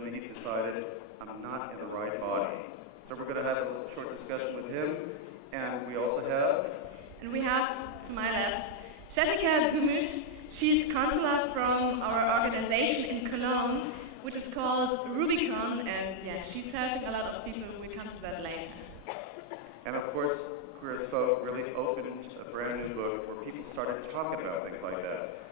when he decided, I'm not in the right body. So we're going to have a short discussion with him, and we also have... And we have, to my left, Jessica Gumüsch. She's consular from our organization in Cologne, which is called Rubicon, and yeah, she's helping a lot of people. We come to that later. And of course, Queer as Folk really opened a brand new book where people started talking about things like that.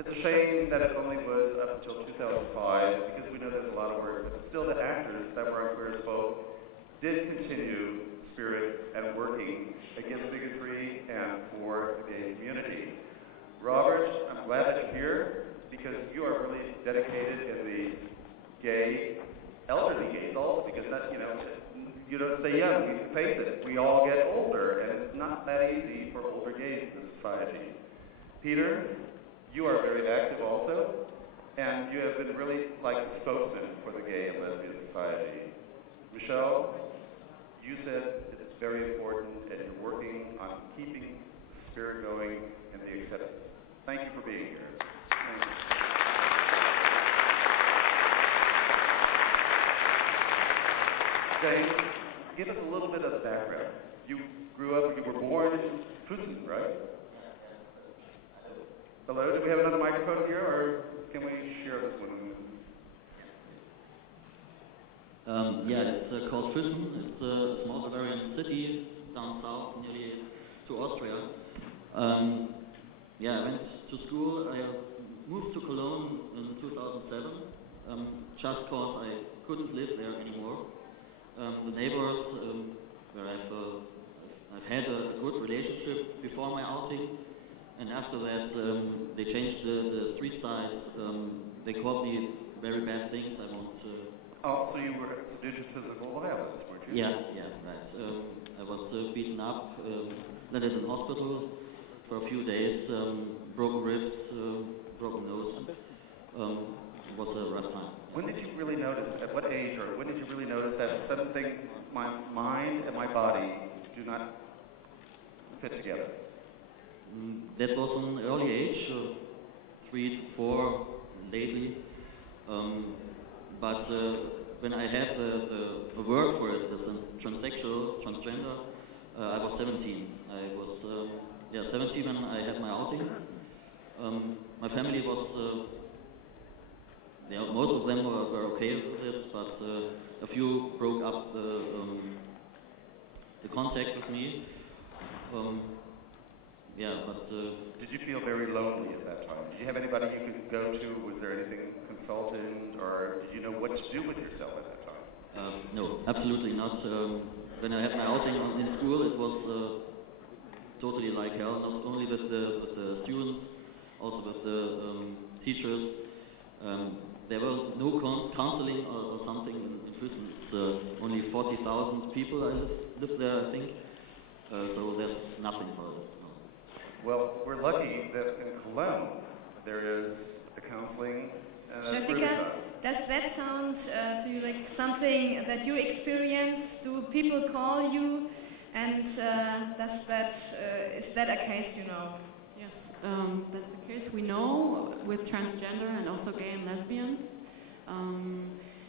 It's a shame that it only was up until 2005, because we know there's a lot of work, but still the actors that were on Queer as Folk did continue spirit and working against bigotry and for the gay community. Robert, I'm glad that you're here, because you are really dedicated in the gay, elderly gays also, because that, you don't stay young, we face it. We all get older, and it's not that easy for older gays in society. Peter, you are very active also, and you have been really like the spokesman for the gay and lesbian society. Michelle, you said it's very important, and you're working on keeping the spirit going and the acceptance. Thank you for being here. Thank you. James, give us a little bit of the background. You grew up, you were born in Füssen, right? Hello, do we have another microphone here, or can we share this one? Yeah, it's called Füssen. It's a small Bavarian city down south, nearly to Austria. Yeah, I went to school. I moved to Cologne in 2007, just because I couldn't live there anymore. The neighbors, where I've had a good relationship before my outing, and after that they changed the street size. They called me very bad things. I won't. Oh, so you were due to physical violence, weren't you? Yeah, right. I was beaten up, landed in hospital for a few days, broken ribs, broken nose. It was a rough time. When did you really notice, at what age, or when did you really notice that something, my mind and my body do not fit together? That was an early age, 3 to 4, lately. But when I had the word for it, as a transgender, I was 17. I was 17 when I had my outing. My family was, most of them were okay with it, but a few broke up the contact with me. Did you feel very lonely at that time? Did you have anybody you could go to? Was there anything consultant, or did you know what to do with yourself at that time? No, absolutely not. When I had my outing in school, it was totally like hell, not only with the students, also with the teachers. There was no counseling or something in Füssen. It's only 40,000 people live there, I think. So there's nothing for it. No. Well, we're lucky that in Cologne there is the counseling. Jessica, does that sound to you like something that you experience? Do people call you? And is that a case you know? Yes, that's the case we know with transgender and also gay and lesbians.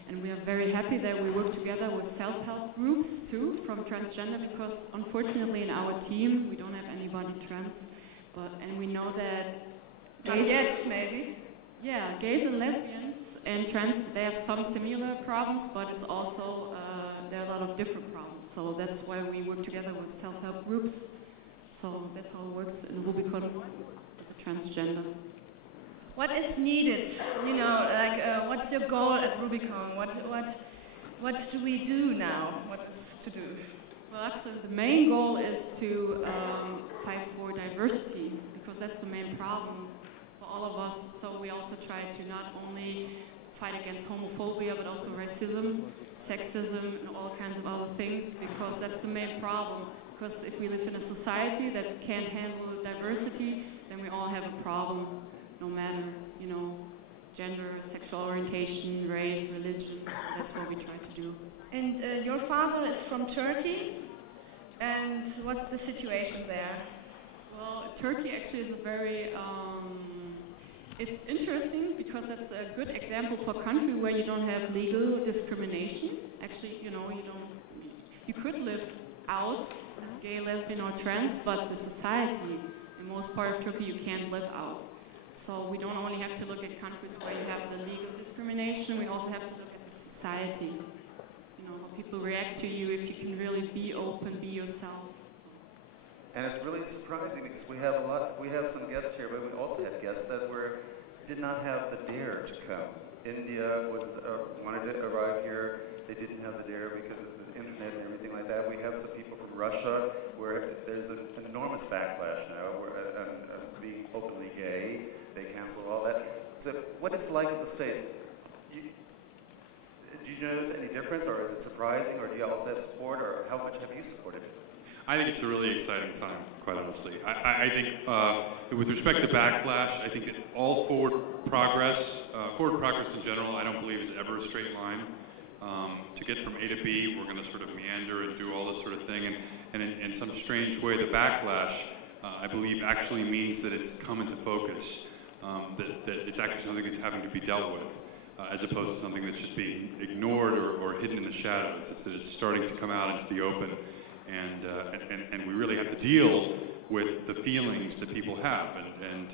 And we are very happy that we work together with self-help groups too from transgender, because unfortunately in our team we don't have anybody trans. And we know that maybe. Yeah, gays and lesbians and trans, they have some similar problems, but it's also there are a lot of different problems. So that's why we work together with self-help groups. So that's how it works in Rubicon with the transgender. What is needed? What's your goal at Rubicon? What do we do now? What is to do? Well, actually, the main goal is to fight for diversity, because that's the main problem for all of us. So we also try to not only fight against homophobia, but also racism, sexism, and all kinds of other things, because that's the main problem. Because if we live in a society that can't handle diversity, then we all have a problem, no matter, gender, sexual orientation, race, religion. That's what we try to do. And your father is from Turkey, and what's the situation there? Well, Turkey actually is a very It's interesting because that's a good example for a country where you don't have legal discrimination. Actually, you could live out gay, lesbian, or trans, but the society, in most part of Turkey, you can't live out. So we don't only have to look at countries where you have the legal discrimination, we also have to look at the society. How people react to you, if you can really be open, be yourself. And it's really surprising because we have some guests here, but we also had guests that did not have the dare to come. India wanted to arrive here. They didn't have the dare because of the internet and everything like that. We have some people from Russia where there's an enormous backlash now. Being openly gay, they cancel all that. So what it's like in the States? Do you notice any difference, or is it surprising, or do you also have support, or how much have you supported it? I think it's a really exciting time, quite honestly. I think with respect to backlash, I think that all forward progress in general, I don't believe is ever a straight line. To get from A to B, we're going to sort of meander and do all this sort of thing, and in some strange way, the backlash, I believe, actually means that it's come into focus, that it's actually something that's having to be dealt with, as opposed to something that's just being ignored or hidden in the shadows. It's that it's starting to come out into the open. And we really have to deal with the feelings that people have, and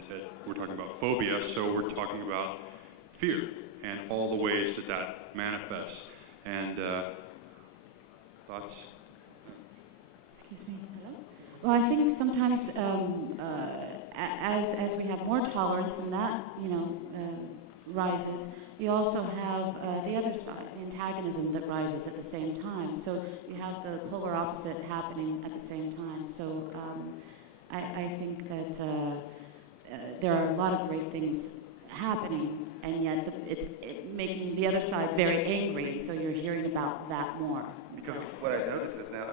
we're talking about phobia, so we're talking about fear and all the ways that manifests. And thoughts? Excuse me. Hello? Well, I think sometimes as we have more tolerance and that rises, we also have the other side, the antagonism that rises at the same time. So you have the polar opposite happening at the same time. So I think that there are a lot of great things happening, and yet it's making the other side very angry. So you're hearing about that more. Because what I noticed is now,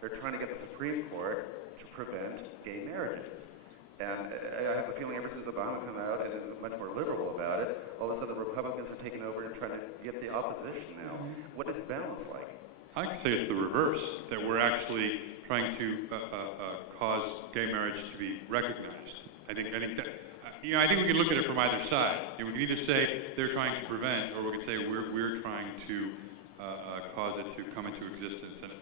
they're trying to get the Supreme Court to prevent gay marriages. And I have a feeling ever since Obama came out and is much more liberal about it, all of a sudden the Republicans are taking over and trying to get the opposition now. What is balance like? I can say it's the reverse, that we're actually trying to cause gay marriage to be recognized. I think we can look at it from either side. We can either say they're trying to prevent, or we can say we're trying to cause it to come into existence. And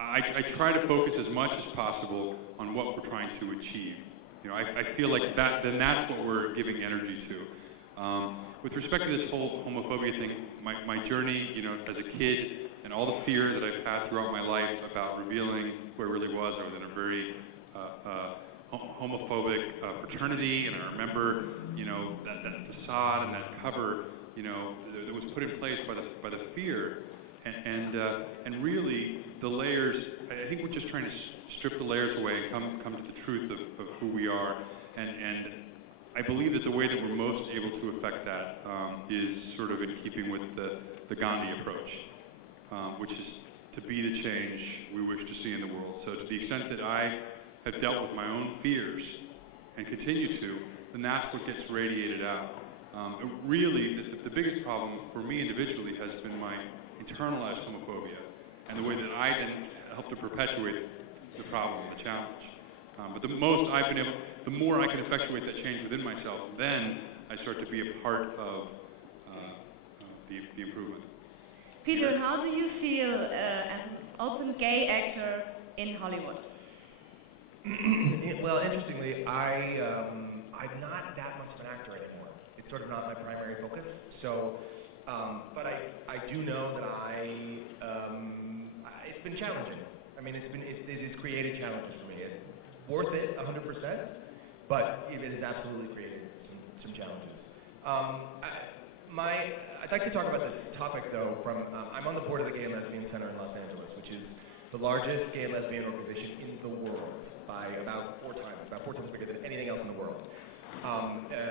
I try to focus as much as possible on what we're trying to achieve. I feel like that's what we're giving energy to. With respect to this whole homophobia thing, my journey, as a kid, and all the fear that I've had throughout my life about revealing who I really was, I was in a very homophobic fraternity, and I remember, that facade and that cover, that was put in place by the fear. And really, the layers, I think we're just trying to strip the layers away and come to the truth of who we are. And I believe that the way that we're most able to affect that is sort of in keeping with the Gandhi approach, which is to be the change we wish to see in the world. So to the extent that I have dealt with my own fears and continue to, then that's what gets radiated out. Really, the biggest problem for me individually has been my internalized homophobia, and the way that I then help to perpetuate the problem, the challenge. But the more I can effectuate that change within myself, then I start to be a part of the improvement. Peter, how do you feel as an open gay actor in Hollywood? Well, interestingly, I'm not that much of an actor anymore. It's sort of not my primary focus. So, but I do know that it's been challenging. I mean, it's created challenges for me. It's worth it 100%, but it has absolutely created some challenges. I'd like to talk about this topic though. I'm on the board of the Gay and Lesbian Center in Los Angeles, which is the largest gay and lesbian organization in the world by about four times bigger than anything else in the world.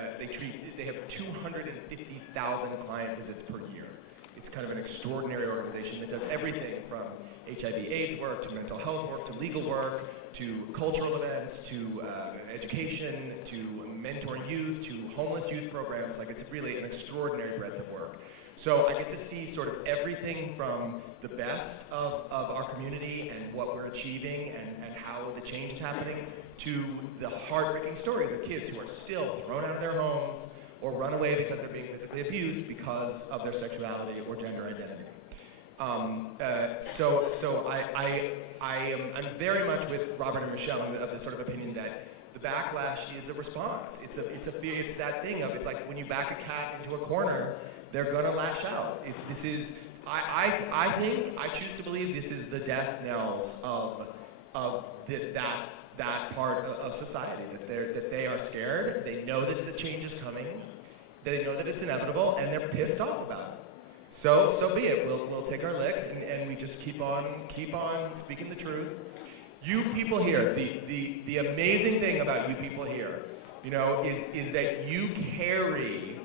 They have 250,000 client visits per year. It's kind of an extraordinary organization that does everything from HIV/AIDS work to mental health work to legal work to cultural events to education to mentoring youth to homeless youth programs. Like, it's really an extraordinary breadth of work. So I get to see sort of everything from the best of our community and what we're achieving and how the change is happening to the heartbreaking stories of kids who are still thrown out of their homes or run away because they're being physically abused because of their sexuality or gender identity. I'm very much with Robert and Michelle of the sort of opinion that the backlash is a response. It's that thing of, it's like when you back a cat into a corner, they're gonna lash out. I choose to believe this is the death knell of that part of society, that they are scared, they know that the change is coming, they know that it's inevitable, and they're pissed off about it. So be it. We'll take our licks and we just keep on speaking the truth. You people here, the amazing thing about you people here, you know, is that you carry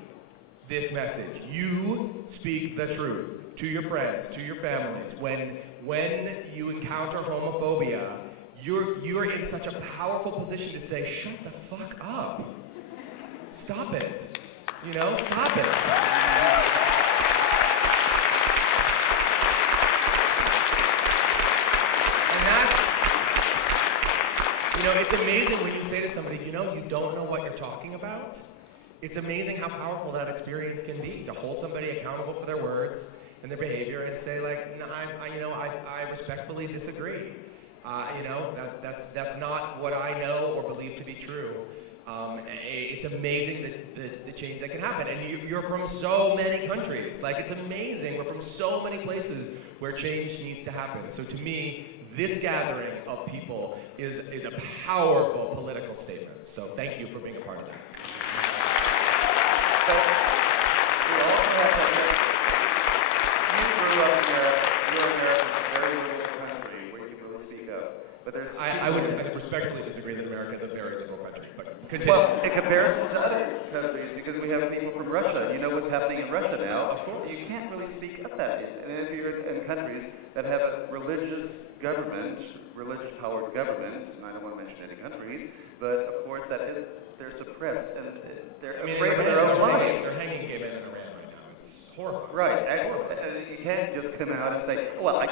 this message. You speak the truth to your friends, to your families. When you encounter homophobia, you're in such a powerful position to say, shut the fuck up. Stop it. You know, stop it. You know, it's amazing when you say to somebody, you know, you don't know what you're talking about. It's amazing how powerful that experience can be, to hold somebody accountable for their words and their behavior and say, like, no, I respectfully disagree. You know, that's not what I know or believe to be true. It's amazing the change that can happen. And you're from so many countries. Like, it's amazing. We're from so many places where change needs to happen. So to me, this gathering of people is a powerful political statement. So thank you for being a part of that. So, we also have to admit, you grew up in a very liberal country where you can really speak up. But there's I would respectfully disagree that America is a very liberal country. But continue. Well, in comparison to other countries, because we have people from Russia. You know what's happening in Russia now. Of course. You can't really speak up that. And if you're in countries that have a religious government, religious-powered government, and I don't want to mention any countries, but of course they're suppressed and they're afraid of their own lives. They're hanging gay men in Iran right now. It's horrible. Right. And you can't just come out and say, well, I'm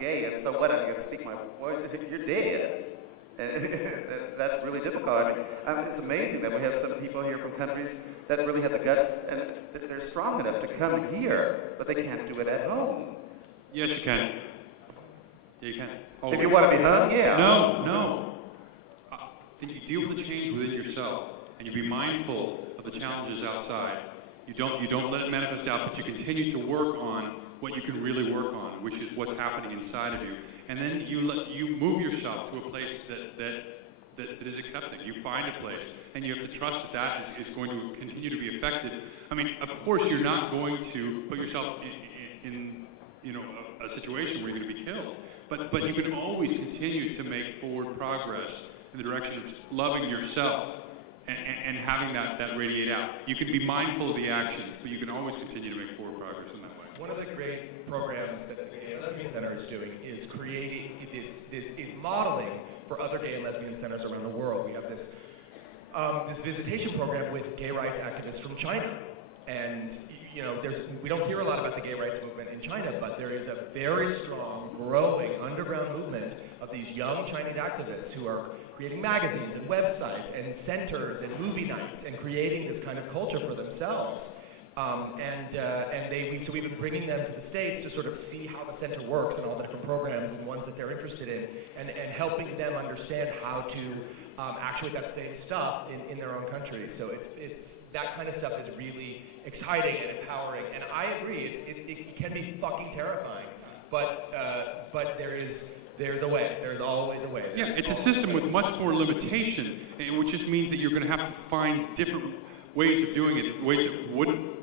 gay, and so what? I'm going to speak my voice. You're dead. And that's really difficult. It's amazing that we have some people here from countries that really have the guts and that they're strong enough to come here, but they can't do it at home. Yes, you can. Yeah, you can. If you want to be home, yeah. No. You deal with the change within yourself, and you be mindful of the challenges outside. You don't let it manifest out, but you continue to work on what you can really work on, which is what's happening inside of you. And then you move yourself to a place that is accepting. You find a place, and you have to trust that is going to continue to be affected. I mean, of course, you're not going to put yourself in a situation where you're going to be killed. But you can always continue to make forward progress in the direction of loving yourself and having that radiate out. You can be mindful of the actions, but you can always continue to make forward progress in that way. One of the great programs that the Gay and Lesbian Center is doing is modeling for other gay and lesbian centers around the world. We have this visitation program with gay rights activists from China. And we don't hear a lot about the gay rights movement in China, but there is a very strong, growing underground movement of these young Chinese activists who are creating magazines and websites and centers and movie nights and creating this kind of culture for themselves. So we've been bringing them to the States to sort of see how the center works and all the different programs and ones that they're interested in, and helping them understand how to actuate that same stuff in their own country. So it's that kind of stuff is really exciting and empowering. And I agree, it can be fucking terrifying, but there's a way. There's always a way. It's a system with much more limitation, which just means that you're going to have to find different ways of doing it, ways that wouldn't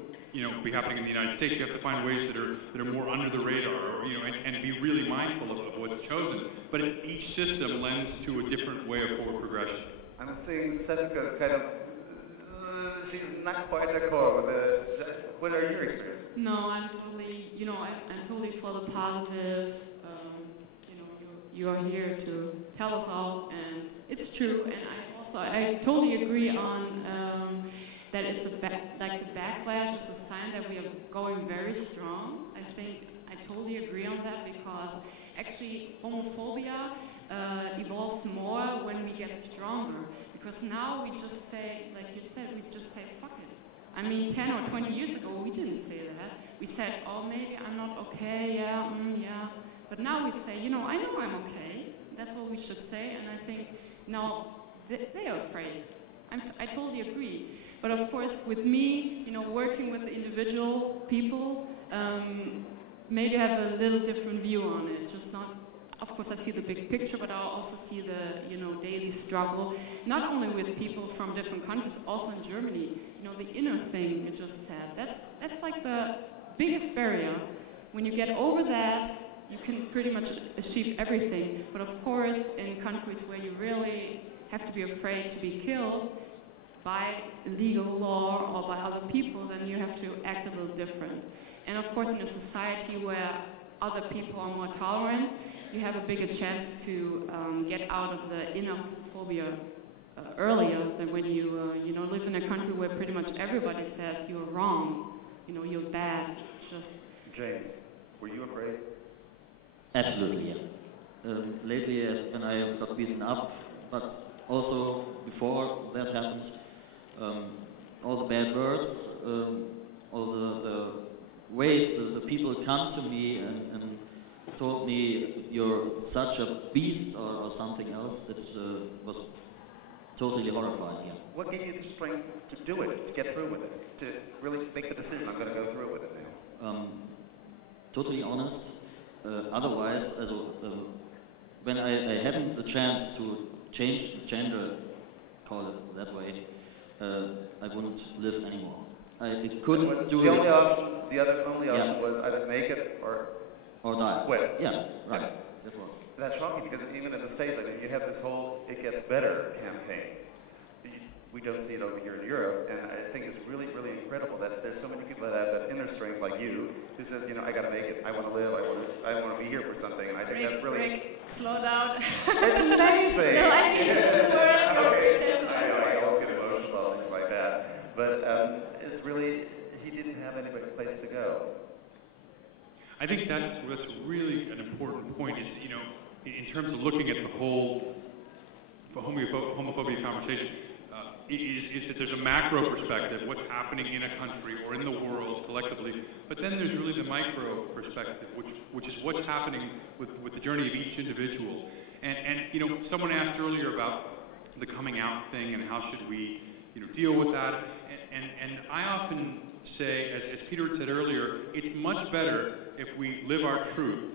be happening in the United States. You have to find ways that are more under the radar, and be really mindful of what's chosen. But each system lends to a different way of forward progression. I'm seeing Jessica kind of, she's not quite d'accord with it. What are your experiences? No, I'm totally, I'm totally for the positive. You are here to tell us all, and it's true. And I totally agree on that. It's the backlash is a sign that we are going very strong. I think I totally agree on that because actually homophobia evolves more when we get stronger. Because now we just say, like you said, we just say fuck it. I mean, 10 or 20 years ago we didn't say that. We said, oh, maybe I'm not okay, yeah. But now we say, I know I'm okay. That's what we should say. And I think now they are afraid. I totally agree. But of course, with me, working with the individual people, maybe I have a little different view on it. Just not, of course, I see the big picture, but I also see the, daily struggle, not only with people from different countries, also in Germany. The inner thing you just said. That's like the biggest barrier. When you get over that, you can pretty much achieve everything. But of course, in countries where you really have to be afraid to be killed by legal law or by other people, then you have to act a little different. And of course, in a society where other people are more tolerant, you have a bigger chance to get out of the inner phobia earlier than when you live in a country where pretty much everybody says you're wrong, you're bad. James, were you afraid? Absolutely, yeah. Lately, when I got beaten up, but also before that happened, all the bad words, all the ways the people come to me and told me you're such a beast or something else, it was totally horrifying, yeah. What gave you the strength to do it, to get through with it, to really make the decision, I'm going to go through with it now? Totally honest. Otherwise, when I hadn't the chance to change the gender, call it that way, I wouldn't live anymore. I couldn't do it. The only option was either make it or die. Quit. Yeah, right. That was. That's shocking because even in the States, you have this whole "It Gets Better" campaign. We don't see it over here in Europe, and I think it's really, really incredible that there's so many people that have that inner strength like you, who says, I got to make it. I want to live. I want to be here for something. And I think that's really. Slow down. It's amazing. No, I need the word. I always get emotional, things like that. But it's really, he didn't have any place to go. I think that's really an important point. Is in terms of looking at the whole homophobia conversation, is that there's a macro perspective, what's happening in a country or in the world collectively, but then there's really the micro perspective, which is what's happening with the journey of each individual. And someone asked earlier about the coming out thing and how should we deal with that. And I often say, as Peter said earlier, it's much better if we live our truth.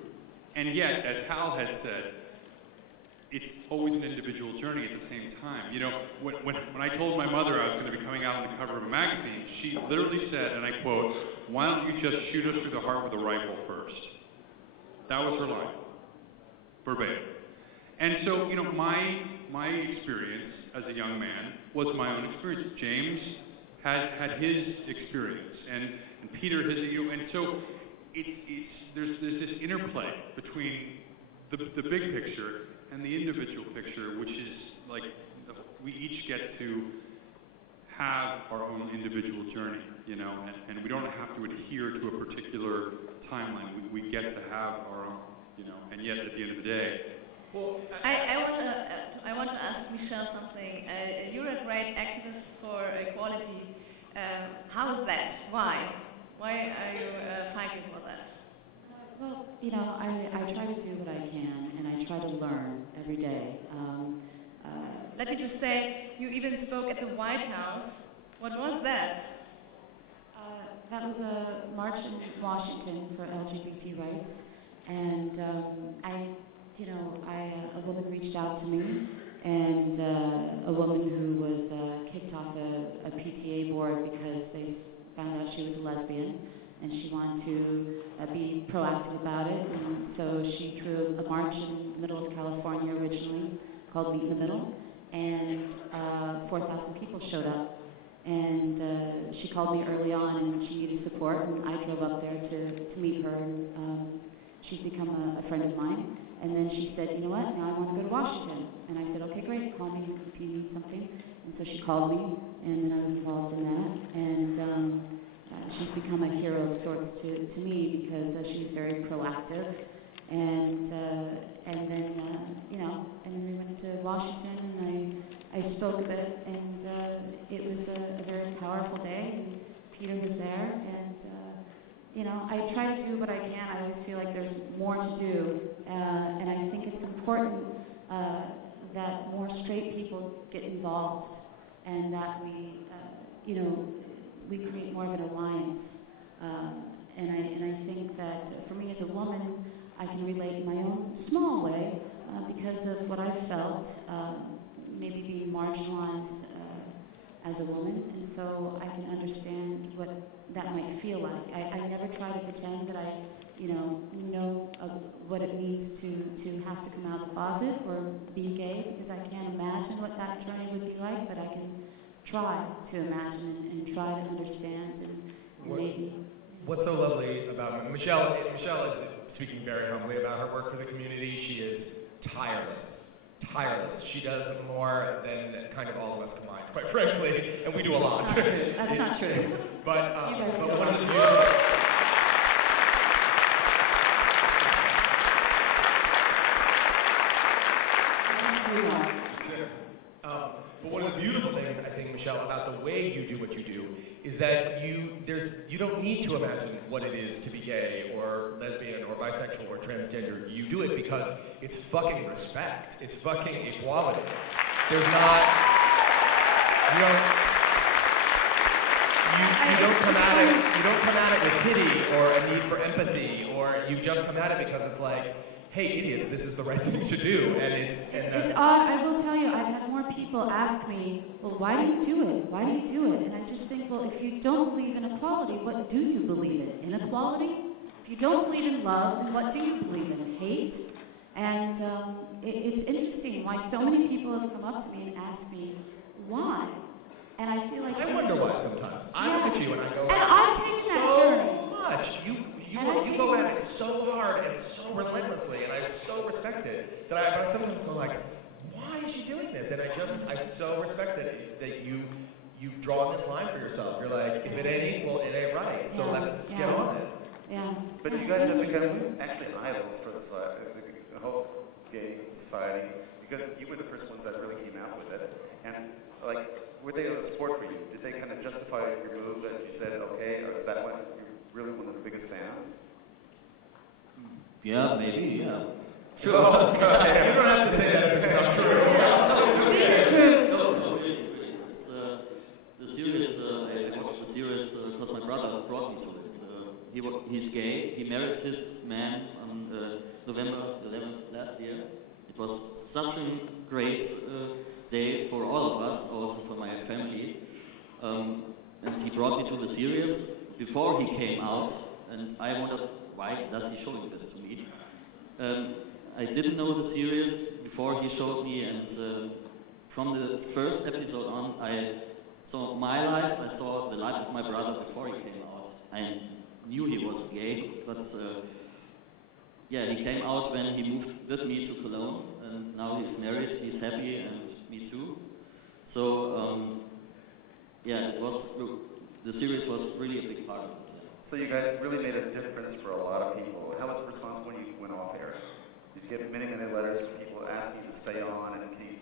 And yet, as Hal has said, it's always an individual journey at the same time. When I told my mother I was going to be coming out on the cover of a magazine, she literally said, and I quote, "Why don't you just shoot us through the heart with a rifle first?" That was her line, verbatim. And so, my experience as a young man was my own experience. James had his experience, and Peter has, and so there's this interplay between the big picture and the individual picture, which is like we each get to have our own individual journey, and we don't have to adhere to a particular timeline. We get to have our own, and yet at the end of the day. Well, I want to ask Michelle something. You're a great activist for equality. How is that? Why? Why are you fighting for that? Well, I try to do what I can, and I try to learn every day. Let me just say, you even spoke at the White House. What was that? That was a march in Washington for LGBT rights, and a woman reached out to me, and a woman who was kicked off a PTA board because they found out she was a lesbian, and she wanted to be proactive about it, and so she threw a march in the middle of California originally called Meet in the Middle, and 4,000 people showed up, and she called me early on and she needed support, and I drove up there to meet her, and she's become a friend of mine. And then she said, you know what, now I want to go to Washington. And I said, okay, great, call me if you need something. And so she called me, and then I was involved in that. And she she's become a hero of sorts to me because she's very proactive. And then we went to Washington, and I spoke a bit, and it was a very powerful day. And Peter was there, and I try to do what I can. I always feel like there's more to do, and I think it's important that more straight people get involved, and that we create more of an alliance. And I think that for me as a woman, I can relate in my own small way because of what I felt, maybe being marginalized as a woman, and so I can understand what that might feel like. I never try to pretend that I, know what it means to have to come out of the closet or be gay, because I can't imagine what that journey would be like, but I can try to imagine and try to understand and maybe. What's so lovely about Michelle is speaking very humbly about her work for the community. She is tireless. She does more than kind of all of us combined, quite frankly, and we do a lot. That's not true. But one of the beautiful things, I think, Michelle, about the way you do what you do is that you don't need to imagine what it is to be gay or lesbian or bisexual or transgender. You do it because it's fucking respect. It's fucking equality. There's not, you don't come at it with pity or a need for empathy, or you just come at it because it's like, hey, idiots, this is the right thing to do. It's odd. I will tell you, I've had more people ask me, well, why do you do it? Why do you do it? And I just think, well, if you don't believe in equality, what do you believe in? Inequality? If you don't believe in love, then what do you believe in? Hate? And it's interesting why so many people have come up to me and asked me, why? And I feel like... I wonder why sometimes. I look at you and I go, and I've taken that journey. So much. You go at it so hard and so relentlessly, and I so respect it, that I sometimes go like, why is she doing this? And I so respect it that you've drawn this line for yourself. You're like, if it ain't equal, it ain't right. So let's get on it. Yeah. But you guys have become actually idols for the whole gay society, because you were the first ones that really came out with it. And were they a support for you? Did they kind of justify your move that you said, okay, or is that what you're really one of the biggest fans? Yeah, maybe, yeah. Sure. Oh, God. You don't have to say that if it's not true. The series, I watched the series because my brother brought me to it. He's gay. He married his man on November 11th last year. It was such a great day for all of us, also for my family. And he brought me to the series before he came out, and I wondered, why does he show this to me? I didn't know the series before he showed me, and from the first episode on, I saw my life, I saw the life of my brother before he came out. I knew he was gay, but he came out when he moved with me to Cologne, and now he's married, he's happy, and me too. So, the series was really a big part of it. So you guys really made a difference for a lot of people. How was the response when you went off air? You get many letters from people asking you to stay on and keep...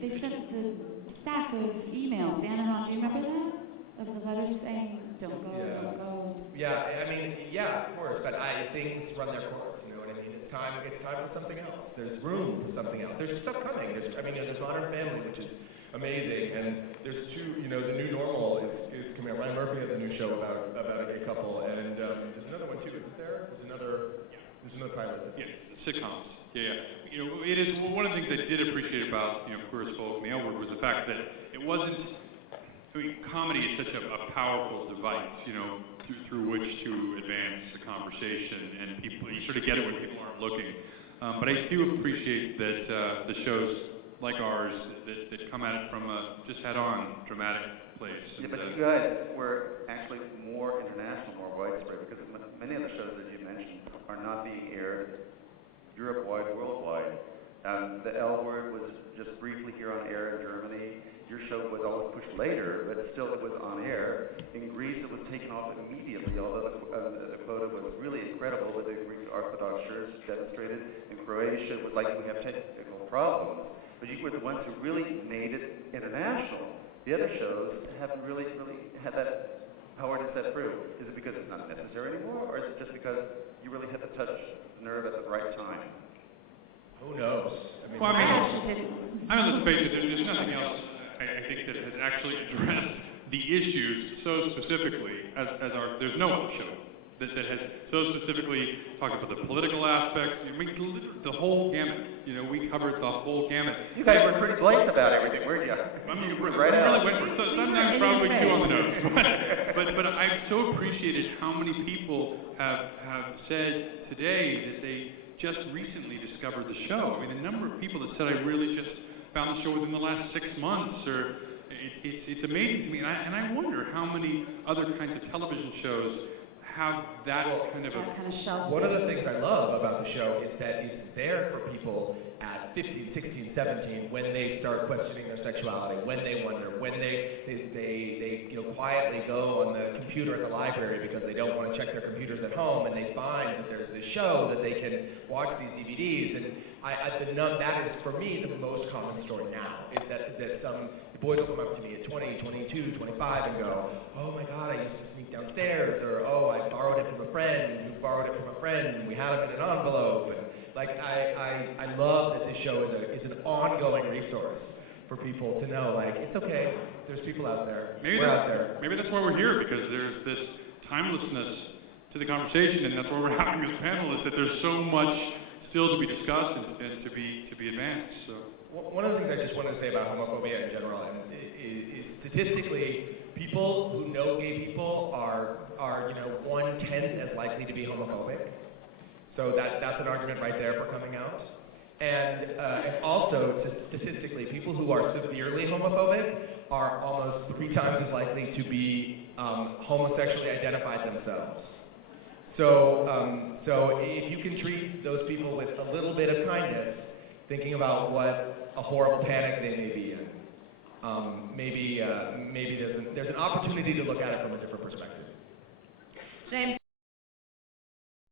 They sent the stack of emails. Dan and Ron, do you remember that? Of the letters saying, don't go, don't go. Yeah, I mean, of course, but things run their course, you know what I mean? It's time for something else. There's room for something else. There's stuff coming. There's Modern Family, which is amazing, and there's two, the new normal is coming out. Ryan Murphy has a new show about a gay couple, and there's another one too, isn't there? There's another pilot. Yeah, sitcoms. Yeah. It is one of the things I did appreciate about Queer as Folk and the L Word was the fact that it wasn't. Comedy is such a powerful device, through which to advance the conversation, and people you sort of get it when people aren't looking. But I do appreciate that the shows like ours that come at it from a just head-on, dramatic place. Yeah, but you guys were actually more international, more widespread, because many of the shows that you mentioned are not being aired Europe-wide, worldwide. The L Word was just briefly here on air in Germany. Your show was always pushed later, but still it was on air. In Greece, it was taken off immediately, although the quota was really incredible with the Greek Orthodox Church demonstrated. In Croatia, it was like we have technical problems, but you were the ones who really made it international. The other shows haven't really had that power to set through. Is it because it's not necessary anymore, or is it just because you really had to touch the nerve at the right time? Who knows? Well, I actually didn't. let's face it, there's nothing else I think that has actually addressed the issues so specifically as there's no other show that has so specifically talked about the political aspects. I mean, the whole gamut. You know, we covered the whole gamut. You guys were pretty blatant about everything, weren't you? I mean, right out. really went for it. So sometimes probably too on the nose. But I've so appreciated how many people have said today that they just recently discovered the show. I mean, the number of people that said I really just found the show within the last 6 months, or it's amazing to me. And I wonder how many other kinds of television shows have that kind of show. One of the things I love about the show is that it's there for people at 15, 16, 17 when they start questioning their sexuality, when they wonder, when they quietly go on the computer at the library because they don't want to check their computers at home, and they find that there's this show that they can watch these DVDs. And that is, for me, the most common story now, is that some boys will come up to me at 20, 22, 25 and go, oh my God, I used to sneak downstairs, or oh, I borrowed it from a friend, who borrowed it from a friend, and we had them in an envelope. And like, I love that this show is an ongoing resource for people to know, like, it's okay, there's people out there. We're out there. Maybe that's why we're here, because there's this timelessness to the conversation, and that's why we're having this panel, is that there's so much still to be discussed and to be advanced. So. One of the things I just wanted to say about homophobia in general is statistically, people who know gay people are 1/10 as likely to be homophobic. So that's an argument right there for coming out. And also, statistically, people who are severely homophobic are almost 3 times as likely to be homosexually identified themselves. So if you can treat those people with a little bit of kindness, thinking about what a horrible panic they may be in, maybe there's an opportunity to look at it from a different perspective. James.